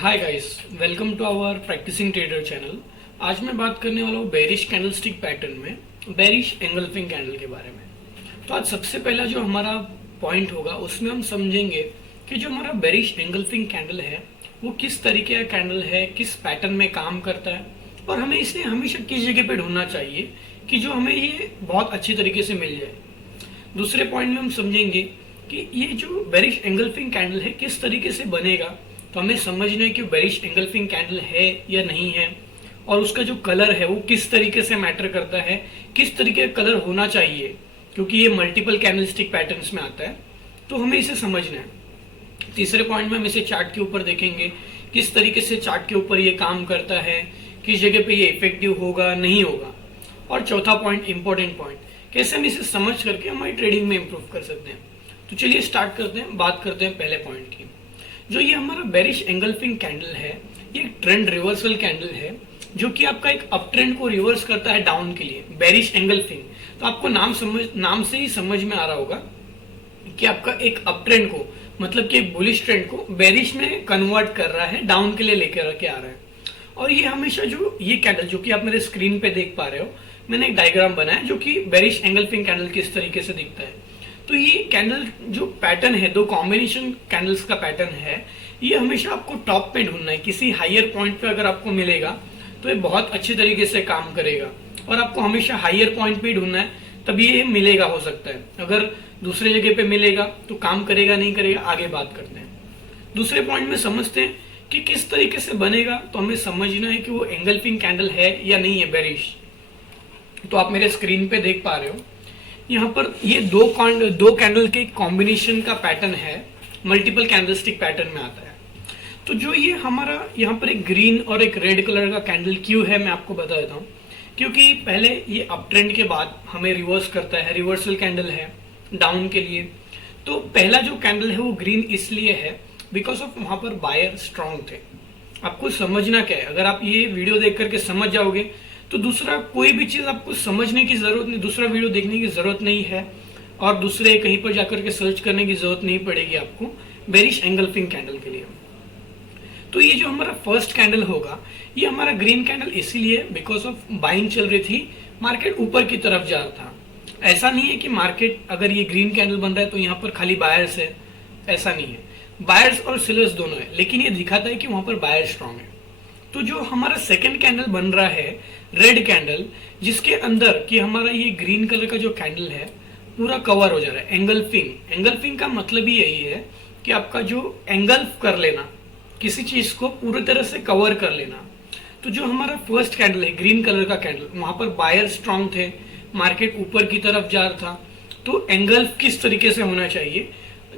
Hi guys, welcome to our practicing trader channel. आज मैं बात करने वाला हूँ बेरिश कैंडलस्टिक पैटर्न में बेरिश एंगल्फिंग कैंडल के बारे में। तो आज सबसे पहला जो हमारा पॉइंट होगा उसमें हम समझेंगे कि जो हमारा बेरिश एंगल्फिंग कैंडल है वो किस तरीके का कैंडल है, किस पैटर्न में काम करता है और हमें इसे हमेशा किस जगह पे ढूंढना चाहिए कि जो हमें ये बहुत अच्छी तरीके से मिल जाए। दूसरे पॉइंट में हम समझेंगे कि ये जो बेरिश एंगल्फिंग कैंडल है किस तरीके से बनेगा, तो हमें समझना है कि बेरिश एंगल्फिंग कैंडल है या नहीं है और उसका जो कलर है वो किस तरीके से मैटर करता है, किस तरीके का कलर होना चाहिए, क्योंकि ये मल्टीपल कैंडलस्टिक पैटर्न्स में आता है तो हमें इसे समझना है। तीसरे पॉइंट में हम इसे चार्ट के ऊपर देखेंगे, किस तरीके से चार्ट के ऊपर ये काम करता है, किस जगह पे ये इफेक्टिव होगा नहीं होगा। और चौथा पॉइंट, इंपॉर्टेंट पॉइंट, कैसे हम इसे समझ करके हमारी ट्रेडिंग में इंप्रूव कर सकते हैं। तो चलिए स्टार्ट करते हैं, बात करते हैं पहले पॉइंट की। जो ये हमारा बेरिश एंगल्फिंग कैंडल है ये एक ट्रेंड रिवर्सल कैंडल है जो कि आपका एक अप ट्रेंड को रिवर्स करता है डाउन के लिए, बेरिश एंगल्फिंग। तो आपको नाम से ही समझ में आ रहा होगा कि आपका एक अप ट्रेंड को, मतलब कि एक बुलिश ट्रेंड को बेरिश में कन्वर्ट कर रहा है, डाउन के लिए लेकर के आ रहा है। और ये हमेशा जो ये कैंडल जो कि आप मेरे स्क्रीन पे देख पा रहे हो, मैंने एक डायग्राम बनाया जो कि बेरिश एंगल्फिंग कैंडल किस तरीके से दिखता है। तो ये कैंडल जो पैटर्न है, दो कॉम्बिनेशन कैंडल्स का पैटर्न है, ये हमेशा आपको टॉप पे ढूंढना है। किसी हायर पॉइंट पे अगर आपको मिलेगा तो ये बहुत अच्छे तरीके से काम करेगा और आपको हमेशा हायर पॉइंट पे ढूंढना है, तभी ये मिलेगा। हो सकता है अगर दूसरे जगह पे मिलेगा तो काम करेगा नहीं करेगा, आगे बात करते हैं। दूसरे पॉइंट में समझते हैं कि किस तरीके से बनेगा। तो हमें समझना है कि वो एंगल्फिंग कैंडल है या नहीं है बेरिश। तो आप मेरे स्क्रीन पे देख पा रहे हो, यहाँ पर ये दो कैंडल के कॉम्बिनेशन का पैटर्न है, मल्टीपल कैंडलस्टिक पैटर्न में आता है। तो जो ये हमारा यहाँ पर एक ग्रीन और एक रेड कलर का कैंडल क्यों है, मैं आपको बता देता हूँ। क्योंकि पहले ये अप ट्रेंड के बाद हमें रिवर्स करता है, रिवर्सल कैंडल है डाउन के लिए। तो पहला जो कैंडल है वो ग्रीन इसलिए है बिकॉज ऑफ वहां पर बायर स्ट्रांग थे। आपको समझना क्या है, अगर आप ये वीडियो देख करके समझ जाओगे तो दूसरा कोई भी चीज आपको समझने की जरूरत नहीं, दूसरा वीडियो देखने की जरूरत नहीं है और दूसरे कहीं पर जाकर के सर्च करने की जरूरत नहीं पड़ेगी आपको बेरिश एंगल्फिंग कैंडल के लिए। तो ये जो हमारा फर्स्ट कैंडल होगा ये हमारा ग्रीन कैंडल इसीलिए बिकॉज ऑफ बाइंग चल रही थी, मार्केट ऊपर की तरफ जा रहा था। ऐसा नहीं है कि मार्केट अगर ये ग्रीन कैंडल बन रहा है तो यहाँ पर खाली बायर्स है, ऐसा नहीं है। बायर्स और सेलर्स दोनों है, लेकिन ये दिखाता है कि वहां पर बायर स्ट्रांग है। तो जो हमारा सेकंड कैंडल बन रहा है रेड कैंडल, जिसके अंदर कि हमारा ये ग्रीन कलर का जो कैंडल है पूरा कवर हो जा रहा है। एंगल्फिंग, एंगल्फिंग का मतलब ही यही है कि आपका जो एंगल्फ कर लेना, किसी चीज को पूरी तरह से कवर कर लेना। तो जो हमारा फर्स्ट कैंडल है ग्रीन कलर का कैंडल, वहां पर बायर स्ट्रांग थे, मार्केट ऊपर की तरफ जा रहा था। तो एंगल्फ किस तरीके से होना चाहिए,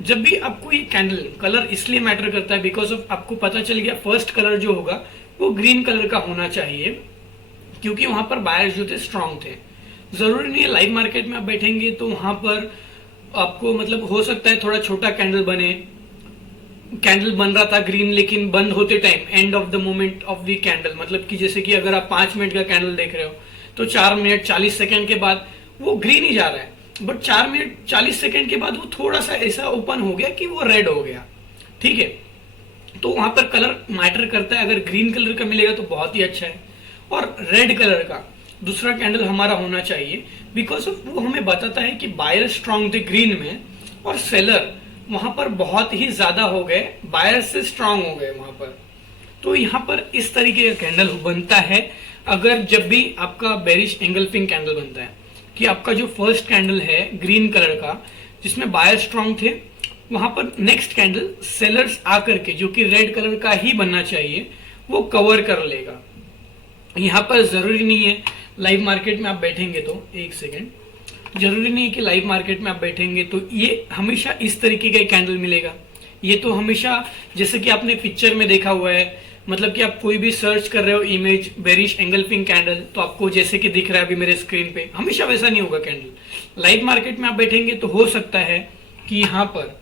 जब भी आपको ये कैंडल कलर इसलिए मैटर करता है बिकॉज ऑफ आपको पता चल गया फर्स्ट कलर जो होगा वो ग्रीन कलर का होना चाहिए, क्योंकि वहां पर बायर्स जो थे स्ट्रांग थे। जरूरी नहीं है लाइव मार्केट में आप बैठेंगे तो वहां पर आपको मतलब हो सकता है थोड़ा छोटा कैंडल बने। कैंडल बन रहा था ग्रीन, लेकिन बंद होते time end of the moment of the candle, मतलब कि जैसे कि अगर आप 5 मिनट का कैंडल देख रहे हो तो 4 मिनट 40 सेकंड के बाद वो ग्रीन ही जा रहा है, बट 4 मिनट 40 सेकंड के बाद वो थोड़ा सा ऐसा ओपन हो गया कि वो रेड हो गया। ठीक है, तो वहां पर कलर मैटर करता है। अगर ग्रीन कलर का मिलेगा तो बहुत ही अच्छा है, और रेड कलर का दूसरा कैंडल हमारा होना चाहिए बिकॉज ऑफ वो हमें बताता है कि बायर स्ट्रांग थे ग्रीन में और सेलर वहां पर बहुत ही ज्यादा हो गए, बायर से स्ट्रांग हो गए वहां पर। तो यहाँ पर इस तरीके का कैंडल बनता है अगर जब भी आपका बेरिश एंगल्फिंग कैंडल बनता है कि आपका जो फर्स्ट कैंडल है ग्रीन कलर का जिसमें बायर स्ट्रांग थे, वहां पर नेक्स्ट कैंडल सेलर्स आकर के जो कि रेड कलर का ही बनना चाहिए वो कवर कर लेगा। यहाँ पर जरूरी नहीं है लाइव मार्केट में आप बैठेंगे तो, एक सेकेंड, जरूरी नहीं है कि लाइव मार्केट में आप बैठेंगे तो ये हमेशा इस तरीके का कैंडल मिलेगा। ये तो हमेशा जैसे कि आपने पिक्चर में देखा हुआ है, मतलब कि आप कोई भी सर्च कर रहे हो इमेज बेरिश एंगल्फिंग कैंडल तो आपको जैसे कि दिख रहा है अभी मेरे स्क्रीन पे, हमेशा वैसा नहीं होगा कैंडल। लाइव मार्केट में आप बैठेंगे तो हो सकता है कि यहाँ पर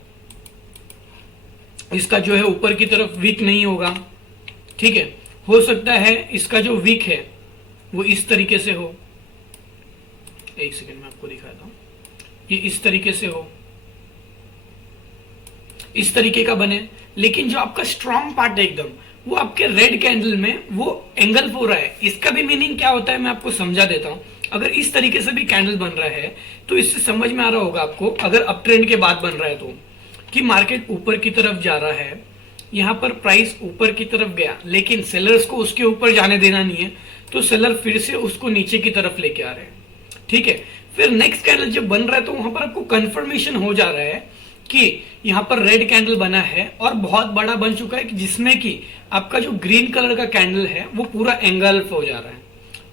इसका जो है ऊपर की तरफ वीक नहीं होगा। ठीक है, हो सकता है इसका जो वीक है वो इस तरीके से हो, एक सेकंड में आपको दिखाता हूं, ये इस तरीके से हो, इस तरीके का बने। लेकिन जो आपका स्ट्रांग पार्ट है एकदम वो आपके रेड कैंडल में वो एंगल्फ हो रहा है। इसका भी मीनिंग क्या होता है मैं आपको समझा देता हूं। अगर इस तरीके से भी कैंडल बन रहा है तो इससे समझ में आ रहा होगा आपको, अगर अप ट्रेंड के बाद बन रहा है तो, कि मार्केट ऊपर की तरफ जा रहा है, यहां पर प्राइस ऊपर की तरफ गया लेकिन सेलर्स को उसके ऊपर जाने देना नहीं है, तो सेलर फिर से उसको नीचे की तरफ लेके आ रहे हैं। ठीक है, फिर नेक्स्ट कैंडल जब बन रहा है तो वहां पर आपको कंफर्मेशन हो जा रहा है कि यहां पर रेड कैंडल बना है और बहुत बड़ा बन चुका है, जिसमें कि आपका जो ग्रीन कलर का कैंडल है वो पूरा एंगल्फ हो जा रहा है।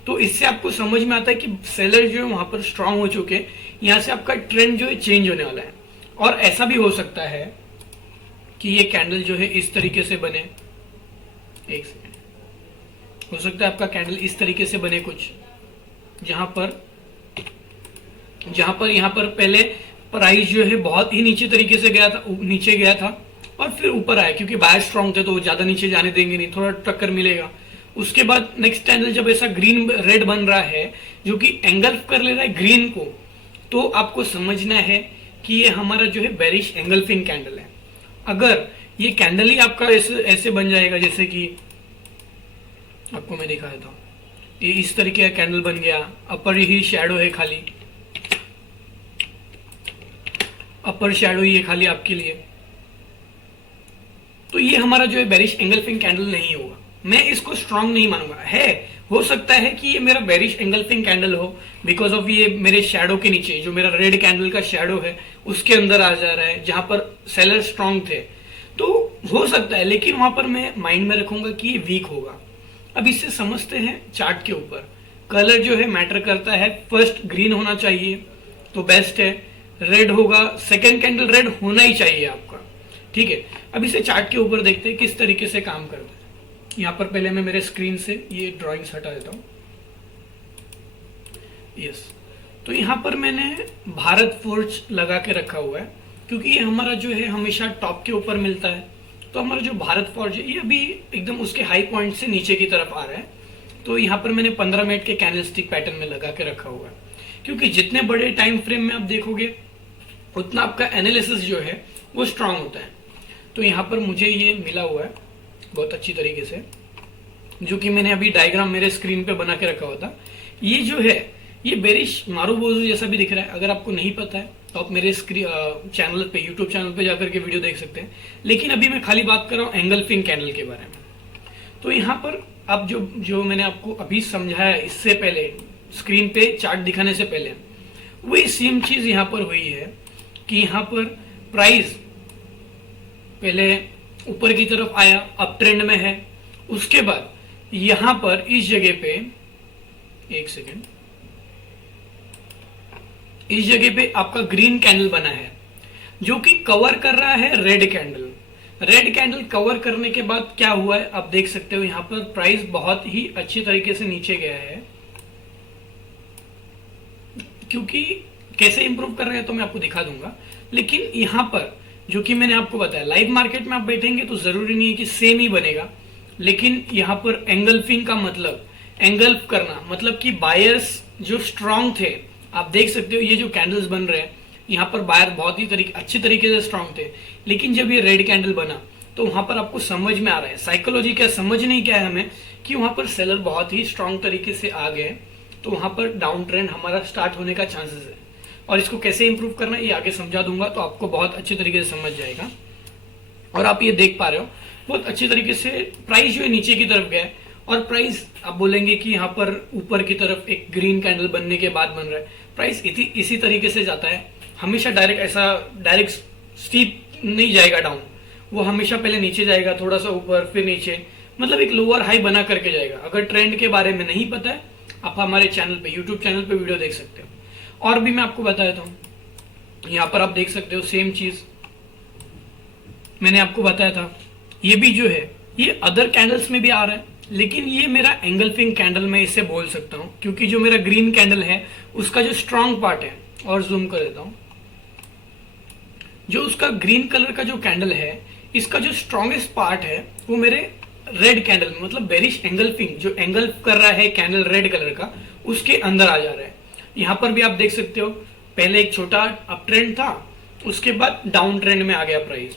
तो इससे आपको समझ में आता है कि सेलर जो है वहां पर स्ट्रांग हो चुके हैं, यहां से आपका ट्रेंड जो है चेंज होने वाला है। और ऐसा भी हो सकता है कि ये कैंडल जो है इस तरीके से बने, एक सेकेंड, हो सकता है आपका कैंडल इस तरीके से बने कुछ, जहां पर यहां पर पहले प्राइस जो है बहुत ही नीचे तरीके से गया था, नीचे गया था और फिर ऊपर आया, क्योंकि बायर स्ट्रांग थे तो वो ज्यादा नीचे जाने देंगे नहीं, थोड़ा टक्कर मिलेगा। उसके बाद नेक्स्ट कैंडल जब ऐसा ग्रीन रेड बन रहा है जो कि एंगल्फ कर ले रहा है ग्रीन को, तो आपको समझना है कि ये हमारा जो है बेरिश एंगल्फिंग कैंडल है। अगर ये कैंडल ही आपका ऐसे बन जाएगा, जैसे कि आपको मैं दिखा देता हूं, ये इस तरीके का कैंडल बन गया, अपर ही शैडो है खाली, अपर शैडो ही है खाली आपके लिए, तो ये हमारा जो है बेरिश एंगल्फिंग कैंडल नहीं होगा। मैं इसको स्ट्रांग नहीं मानूंगा। हो सकता है कि ये मेरा बेरिश एंगल्फिंग कैंडल हो बिकॉज ऑफ ये मेरे शैडो के नीचे जो मेरा रेड कैंडल का शैडो है उसके अंदर आ जा रहा है, जहां पर सेलर स्ट्रांग थे, तो हो सकता है, लेकिन वहां पर मैं माइंड में रखूंगा कि ये वीक होगा। अब इससे समझते हैं चार्ट के ऊपर, कलर जो है मैटर करता है। फर्स्ट ग्रीन होना चाहिए तो बेस्ट है, रेड होगा, सेकेंड कैंडल रेड होना ही चाहिए आपका। ठीक है, अब इसे चार्ट के ऊपर देखते हैं किस तरीके से काम करता है। यहां पर पहले मैं मेरे स्क्रीन से ये ड्राइंग्स हटा देता हूं। यस, तो यहां पर मैंने भारत फोर्ज लगा के रखा हुआ है, क्योंकि ये हमारा जो है हमेशा टॉप के ऊपर मिलता है। तो हमारा जो भारत फोर्ज है ये अभी एकदम उसके हाई पॉइंट से नीचे की तरफ आ रहा है। तो यहाँ पर मैंने 15 मिनट के कैंडलस्टिक पैटर्न में लगा के रखा हुआ है, क्योंकि जितने बड़े टाइम फ्रेम में आप देखोगे उतना आपका एनालिसिस जो है वो स्ट्रांग होता है। तो यहाँ पर मुझे ये मिला हुआ है बहुत अच्छी तरीके से, जो कि मैंने अभी डायग्राम मेरे स्क्रीन पे बना के रखा हुआ था। ये जो है ये बेरिश मारूबोजू जैसा भी दिख रहा है। अगर आपको नहीं पता है तो आप मेरे चैनल पे, यूट्यूब चैनल पे जाकर के वीडियो देख सकते हैं, लेकिन अभी मैं खाली बात कर रहा हूँ एंगल्फिंग कैंडल के बारे में। तो यहाँ पर अब जो मैंने आपको अभी समझाया इससे पहले, स्क्रीन पे चार्ट दिखाने से पहले, वही सेम चीज यहाँ पर हुई है कि यहाँ पर प्राइस पहले ऊपर की तरफ आया, अप ट्रेंड में है, उसके बाद यहां पर इस जगह पे, एक सेकेंड, इस जगह पे आपका ग्रीन कैंडल बना है जो कि कवर कर रहा है red candle. Red candle cover करने के बाद क्या हुआ है आप देख सकते हो, यहां पर प्राइस बहुत ही अच्छी तरीके से नीचे गया है। क्योंकि कैसे इंप्रूव कर रहे हैं तो मैं आपको दिखा दूंगा, लेकिन यहां पर जो कि मैंने आपको बताया, लाइव मार्केट में आप बैठेंगे तो जरूरी नहीं है कि सेम ही बनेगा, लेकिन यहां पर एंगल्फिंग का मतलब, एंगल्फ करना मतलब कि बायर्स जो स्ट्रांग थे, आप देख सकते हो ये जो कैंडल्स बन रहे हैं यहाँ पर बायर बहुत ही अच्छी तरीके से स्ट्रांग थे, लेकिन जब ये रेड कैंडल बना तो वहां पर आपको समझ में आ रहा है, साइकोलॉजी क्या समझ नहीं क्या है हमें, कि वहां पर सेलर बहुत ही स्ट्रांग तरीके से आ गए, तो वहां पर डाउन ट्रेंड हमारा स्टार्ट होने का चांसेस है। और इसको कैसे इंप्रूव करना है ये आगे समझा दूंगा, तो आपको बहुत अच्छे तरीके से समझ जाएगा। और आप ये देख पा रहे हो बहुत अच्छी तरीके से प्राइस जो है नीचे की तरफ गया है, और प्राइस आप बोलेंगे कि यहाँ पर ऊपर की तरफ एक ग्रीन कैंडल बनने के बाद बन रहा है। प्राइस इसी तरीके से जाता है, हमेशा डायरेक्ट स्टीप नहीं जाएगा डाउन, वो हमेशा पहले नीचे जाएगा, थोड़ा सा ऊपर, फिर नीचे, मतलब एक लोअर हाई बना करके जाएगा। अगर ट्रेंड के बारे में नहीं पता है आप हमारे चैनल पे, यूट्यूब चैनल पे वीडियो देख सकते हो। और भी मैं आपको बता देता हूँ, यहाँ पर आप देख सकते हो सेम चीज मैंने आपको बताया था। ये भी जो है ये अदर कैंडल्स में भी आ रहा है, लेकिन ये मेरा एंगल्फिंग कैंडल मैं इसे बोल सकता हूँ, क्योंकि जो मेरा ग्रीन कैंडल है उसका जो स्ट्रांग पार्ट है, और जूम कर देता हूँ, जो उसका ग्रीन कलर का जो कैंडल है इसका जो स्ट्रॉन्गेस्ट पार्ट है वो मेरे रेड कैंडल में, मतलब बेरिश एंगल्फिंग जो एंगल्फ कर रहा है कैंडल रेड कलर का, उसके अंदर आ जा रहा है। यहाँ पर भी आप देख सकते हो पहले एक छोटा अप ट्रेंड था, उसके बाद डाउन ट्रेंड में आ गया प्राइस।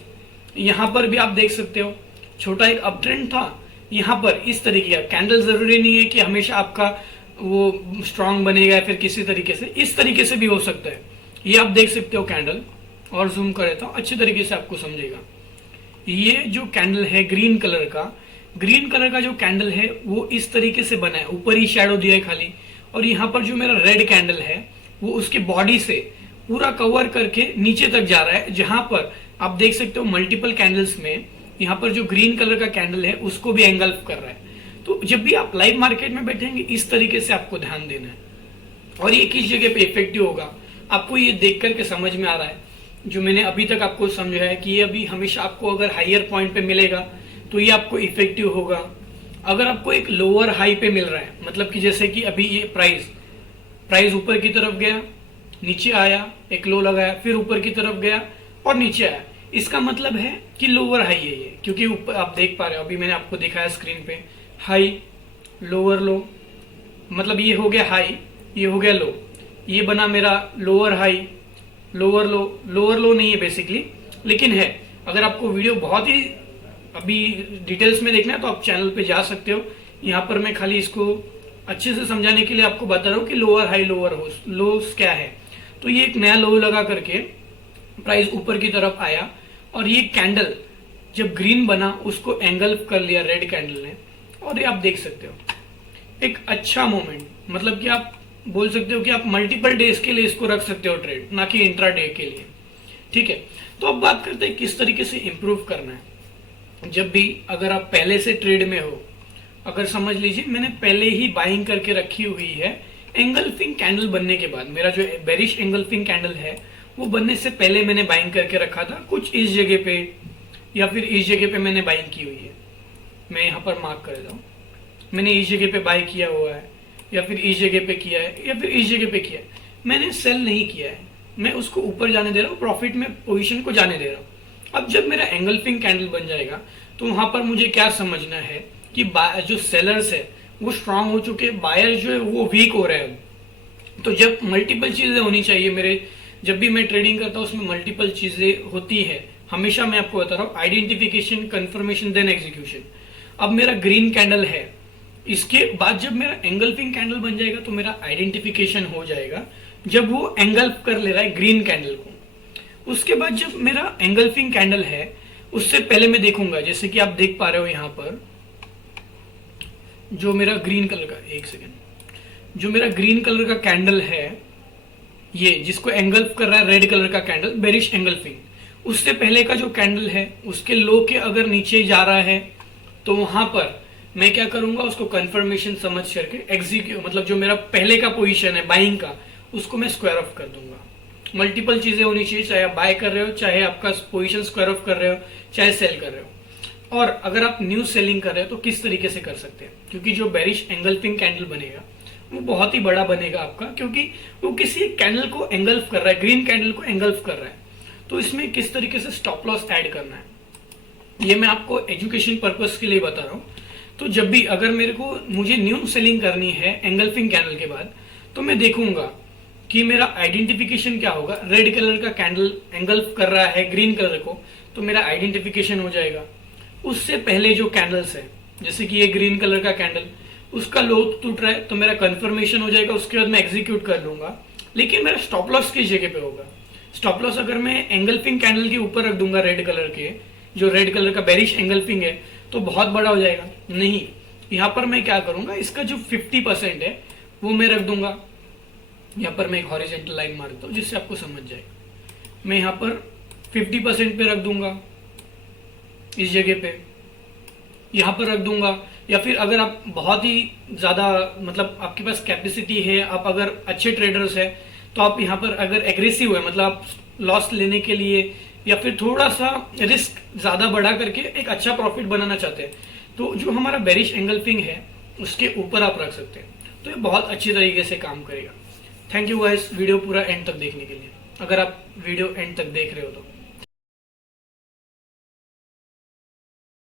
यहाँ पर भी आप देख सकते हो छोटा एक अप ट्रेंड था, यहाँ पर इस तरीके का कैंडल, जरूरी नहीं है कि हमेशा आपका वो स्ट्रांग बनेगा या फिर किसी तरीके से, इस तरीके से भी हो सकता है। ये आप देख सकते हो कैंडल, और जूम करे तो अच्छी तरीके से आपको समझेगा। ये जो कैंडल है ग्रीन कलर का जो कैंडल है वो इस तरीके से बना है, ऊपर ही शेडो दिया है खाली, और यहाँ पर जो मेरा रेड कैंडल है वो उसके बॉडी से पूरा कवर करके नीचे तक जा रहा है, जहां पर आप देख सकते हो मल्टीपल कैंडल्स में यहाँ पर जो ग्रीन कलर का कैंडल है उसको भी एंगल्फ कर रहा है। तो जब भी आप लाइव मार्केट में बैठेंगे इस तरीके से आपको ध्यान देना है, और ये किस जगह पे इफेक्टिव होगा आपको ये देख करके समझ में आ रहा है। जो मैंने अभी तक आपको समझाया है कि ये अभी हमेशा आपको अगर हायर पॉइंट पे मिलेगा तो ये आपको इफेक्टिव होगा। अगर आपको एक लोअर हाई पे मिल रहा है, मतलब कि जैसे कि अभी ये प्राइस ऊपर की तरफ गया, नीचे आया, एक लो लगाया, फिर ऊपर की तरफ गया और नीचे आया, इसका मतलब है कि लोअर हाई है ये, क्योंकि ऊपर आप देख पा रहे हो, अभी मैंने आपको दिखाया स्क्रीन पे, हाई लोअर लो, मतलब ये हो गया हाई, ये हो गया लो, ये बना मेरा लोअर हाई लोअर लो नहीं है बेसिकली, लेकिन है। अगर आपको वीडियो बहुत ही अभी डिटेल्स में देखना है तो आप चैनल पे जा सकते हो। यहाँ पर मैं खाली इसको अच्छे से समझाने के लिए आपको बता रहा हूँ कि लोअर हाई लोअर लोस क्या है। तो ये एक नया लो लगा करके प्राइस ऊपर की तरफ आया, और ये कैंडल जब ग्रीन बना उसको एंगल्फ कर लिया रेड कैंडल ने, और ये आप देख सकते हो एक अच्छा मोमेंट, मतलब कि आप बोल सकते हो कि आप मल्टीपल डेज के लिए इसको रख सकते हो ट्रेड, ना कि इंट्रा डे के लिए। ठीक है, तो अब बात करते हैं किस तरीके से इंप्रूव करना है। जब भी अगर आप पहले से ट्रेड में हो, अगर समझ लीजिए मैंने पहले ही बाइंग करके रखी हुई है, एंगल्फिंग कैंडल बनने के बाद, मेरा जो बेरिश एंगल्फिंग कैंडल है वो बनने से पहले मैंने बाइंग करके रखा था, कुछ इस जगह पे या फिर इस जगह पे मैंने बाइंग की हुई है। मैं यहाँ पर मार्क कर देता हूँ, मैंने इस जगह पे बाई किया हुआ है, या फिर इस जगह पे किया है, या फिर इस जगह पे किया है। मैंने सेल नहीं किया है, मैं उसको ऊपर जाने दे रहा हूँ, प्रॉफिट में पोजीशन को जाने दे रहा हूँ। अब जब मेरा एंगल्फिंग कैंडल बन जाएगा तो वहां पर मुझे क्या समझना है कि जो सेलर्स है वो स्ट्रांग हो चुके, बायर जो है वो वीक हो रहे हैं। तो जब मल्टीपल चीजें होनी चाहिए मेरे, जब भी मैं ट्रेडिंग करता हूँ उसमें मल्टीपल चीजें होती है हमेशा। मैं आपको बता रहा हूँ आइडेंटिफिकेशन, कंफर्मेशन, देन एग्जीक्यूशन। अब मेरा ग्रीन कैंडल है, इसके बाद जब मेरा एंगल्फिंग कैंडल बन जाएगा तो मेरा आइडेंटिफिकेशन हो जाएगा जब वो एंगल्फ कर ले रहा है ग्रीन कैंडल को। उसके बाद जब मेरा एंगल्फिंग कैंडल है उससे पहले मैं देखूंगा, जैसे कि आप देख पा रहे हो यहाँ पर जो मेरा ग्रीन कलर का, एक सेकेंड, जो मेरा ग्रीन कलर का कैंडल है ये जिसको एंगल्फ कर रहा है रेड कलर का कैंडल, बेरिश एंगल्फिंग, उससे पहले का जो कैंडल है उसके लो के अगर नीचे जा रहा है तो वहां पर मैं क्या करूंगा, उसको कंफर्मेशन समझ करके एग्जीक्यूट, मतलब जो मेरा पहले का पोजीशन है बाइंग का उसको मैं स्क्वायर ऑफ कर दूंगा। मल्टीपल चीजें होनी चाहिए, चाहे आप बाय कर रहे हो, चाहे आपका पोजीशन स्क्वायर ऑफ कर रहे हो, चाहे सेल कर रहे हो। और अगर आप न्यू सेलिंग कर रहे हो तो किस तरीके से कर सकते हैं, क्योंकि जो बेरिश एंगल्फिंग कैंडल बनेगा वो बहुत ही बड़ा बनेगा आपका, क्योंकि वो किसी कैंडल को एंगल्फ कर रहा है, ग्रीन कैंडल को एंगल्फ कर रहा है। तो इसमें किस तरीके से स्टॉप लॉस ऐड करना है ये मैं आपको एजुकेशन पर्पस के लिए बता रहा हूँ। तो जब भी अगर मुझे न्यू सेलिंग करनी है एंगल्फिंग कैंडल के बाद, तो मैं देखूंगा कि मेरा आइडेंटिफिकेशन क्या होगा। रेड कलर का कैंडल एंगल्फ कर रहा है ग्रीन कलर को, तो मेरा आइडेंटिफिकेशन हो जाएगा। उससे पहले जो कैंडल्स है, जैसे कि ये ग्रीन कलर का कैंडल, उसका लो टूट रहा है तो मेरा कंफर्मेशन हो जाएगा, उसके बाद मैं एग्जीक्यूट कर लूंगा। लेकिन मेरा स्टॉप लॉस किस जगह पे होगा, स्टॉप लॉस अगर मैं एंगल्फिंग कैंडल के ऊपर रख दूंगा रेड कलर के, जो रेड कलर का बेरिश एंगल्फिंग है, तो बहुत बड़ा हो जाएगा। नहीं, यहाँ पर मैं क्या करूंगा, इसका जो 50% है वो मैं रख दूंगा। यहाँ पर मैं एक हॉरिजॉन्टल लाइन मार देता हूँ जिससे आपको समझ जाए। मैं यहाँ पर 50% पे रख दूंगा, इस जगह पे यहाँ पर रख दूंगा। या फिर अगर आप बहुत ही ज्यादा, मतलब आपके पास कैपेसिटी है, आप अगर अच्छे ट्रेडर्स है, तो आप यहाँ पर अगर एग्रेसिव है, मतलब आप लॉस लेने के लिए या फिर थोड़ा सा रिस्क ज्यादा बढ़ा करके एक अच्छा प्रॉफिट बनाना चाहते हैं, तो जो हमारा बेरिश एंगल्फिंग है उसके ऊपर आप रख सकते हैं। तो ये बहुत अच्छी तरीके से काम करेगा। थैंक यू गाइस वीडियो पूरा एंड तक देखने के लिए। अगर आप वीडियो एंड तक देख रहे हो तो